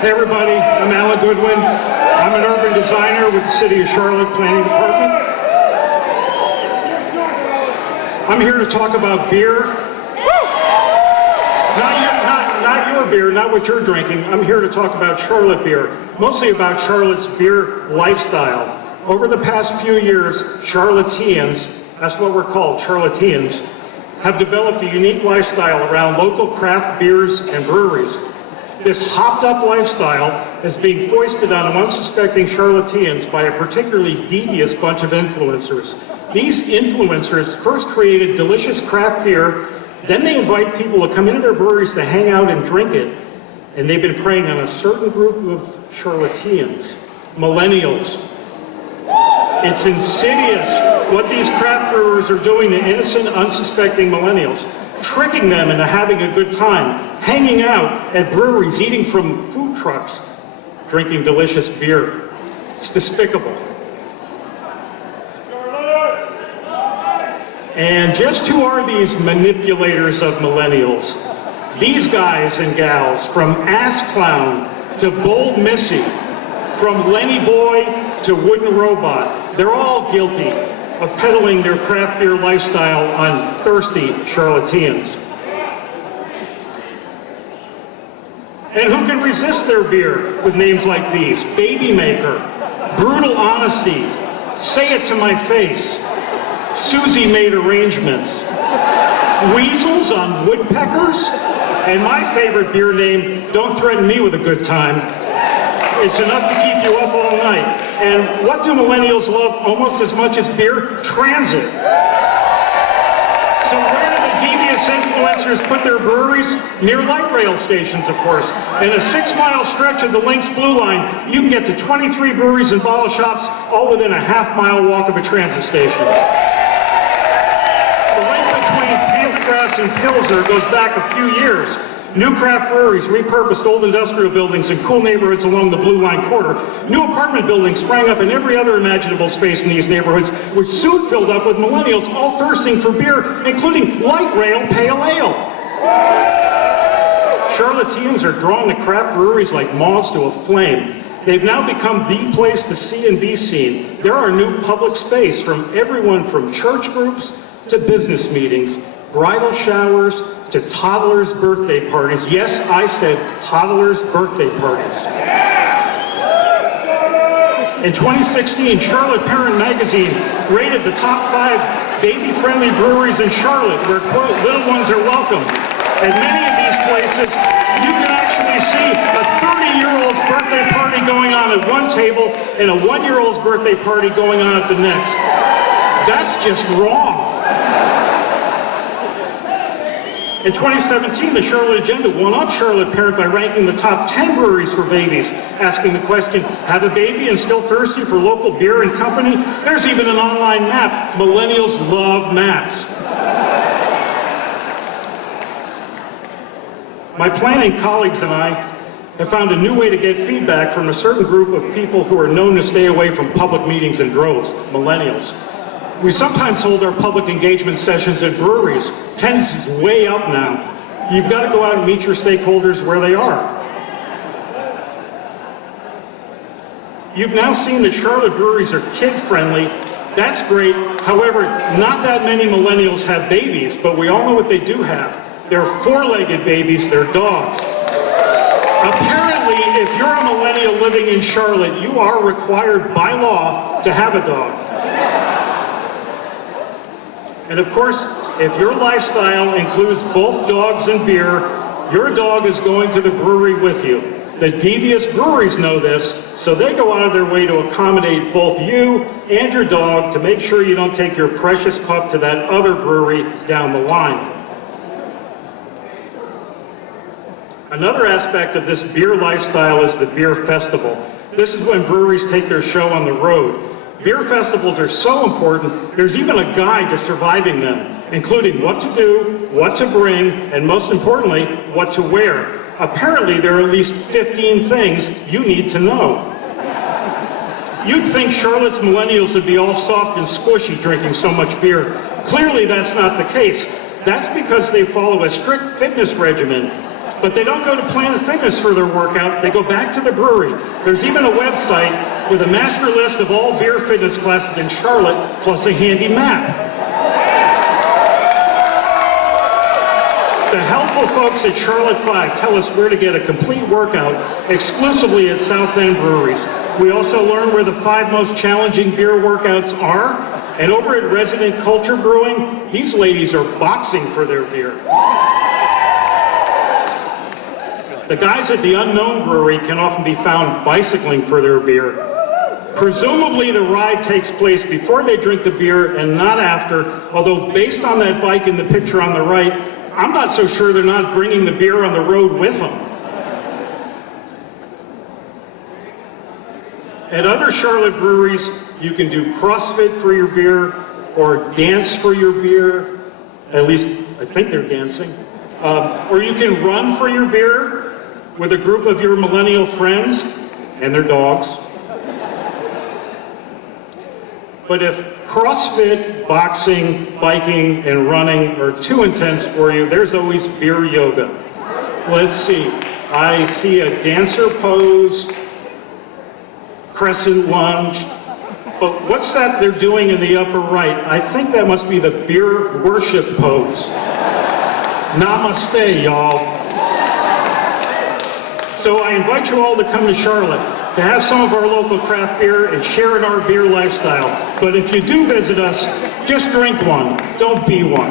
Hey everybody, I'm Alan Goodwin. I'm an urban designer with the City of Charlotte Planning Department. I'm here to talk about beer. Not your beer, not what you're drinking. I'm here to talk about Charlotte beer, mostly about Charlotte's beer lifestyle. Over the past few years, Charlotteans, that's what we're called, Charlotteans, have developed a unique lifestyle around local craft beers and breweries. This hopped-up lifestyle is being foisted on unsuspecting Charlotteans by a particularly devious bunch of influencers. These influencers first created delicious craft beer, then they invite people to come into their breweries to hang out and drink it, and they've been preying on a certain group of Charlotteans, Millennials. It's insidious what these craft brewers are doing to innocent, unsuspecting Millennials, tricking them into having a good time, hanging out at breweries, eating from food trucks, drinking delicious beer. It's despicable. And just who are these manipulators of Millennials? These guys and gals, from Ass Clown to Bold Missy, from Lenny Boy to Wooden Robot, they're all guilty of peddling their craft beer lifestyle on thirsty Charlotteans. And who can resist their beer with names like these? Baby Maker, Brutal Honesty, Say It to My Face, Susie Made Arrangements, Weasels on Woodpeckers, and my favorite beer name, Don't Threaten Me with a Good Time. It's enough to keep you up all night. And what do Millennials love almost as much as beer? Transit. So where do the devious influencers put their breweries? Near light rail stations, of course. In a 6-mile stretch of the Lynx Blue Line, you can get to 23 breweries and bottle shops, all within a half-mile walk of a transit station. The link between Pantagruel and Pilsner goes back a few years. New craft breweries repurposed old industrial buildings in cool neighborhoods along the Blue Line corridor. New apartment buildings sprang up in every other imaginable space in these neighborhoods, which soon filled up with Millennials all thirsting for beer, including light rail pale ale. Charlotteans are drawn to craft breweries like moths to a flame. They've now become the place to see and be seen. They're our new public space, from everyone from church groups to business meetings, bridal showers, to toddlers' birthday parties. Yes, I said toddlers' birthday parties. In 2016, Charlotte Parent Magazine rated the top 5 baby-friendly breweries in Charlotte, where, quote, little ones are welcome. At many of these places, you can actually see a 30-year-old's birthday party going on at one table and a 1-year-old's birthday party going on at the next. That's just wrong. In 2017, the Charlotte Agenda one-upped Charlotte Parent by ranking the top 10 breweries for babies, asking the question, have a baby and still thirsty for local beer and company? There's even an online map. Millennials love maps. My planning colleagues and I have found a new way to get feedback from a certain group of people who are known to stay away from public meetings in droves, Millennials. We sometimes hold our public engagement sessions at breweries. Attendance is way up now. You've got to go out and meet your stakeholders where they are. You've now seen that Charlotte breweries are kid-friendly. That's great. However, not that many Millennials have babies, but we all know what they do have. They're 4-legged babies, they're dogs. Apparently, if you're a Millennial living in Charlotte, you are required by law to have a dog. And of course, if your lifestyle includes both dogs and beer, your dog is going to the brewery with you. The devious breweries know this, so they go out of their way to accommodate both you and your dog to make sure you don't take your precious pup to that other brewery down the line. Another aspect of this beer lifestyle is the beer festival. This is when breweries take their show on the road. Beer festivals are so important, there's even a guide to surviving them, including what to do, what to bring, and most importantly, what to wear. Apparently, there are at least 15 things you need to know. You'd think Charlotte's Millennials would be all soft and squishy drinking so much beer. Clearly, that's not the case. That's because they follow a strict fitness regimen. But they don't go to Planet Fitness for their workout, they go back to the brewery. There's even a website with a master list of all beer fitness classes in Charlotte, plus a handy map. The helpful folks at Charlotte 5 tell us where to get a complete workout exclusively at South End Breweries. We also learn where the 5 most challenging beer workouts are. And over at Resident Culture Brewing, these ladies are boxing for their beer. The guys at the Unknown Brewery can often be found bicycling for their beer. Presumably the ride takes place before they drink the beer and not after, although based on that bike in the picture on the right, I'm not so sure they're not bringing the beer on the road with them. At other Charlotte breweries, you can do CrossFit for your beer or dance for your beer. At least I think they're dancing. Or you can run for your beer with a group of your millennial friends and their dogs. But if CrossFit, boxing, biking, and running are too intense for you, there's always beer yoga. Let's see. I see a dancer pose, crescent lunge. But what's that they're doing in the upper right? I think that must be the beer worship pose. Namaste, y'all. So I invite you all to come to Charlotte to have some of our local craft beer and share in our beer lifestyle. But if you do visit us, just drink one, don't be one.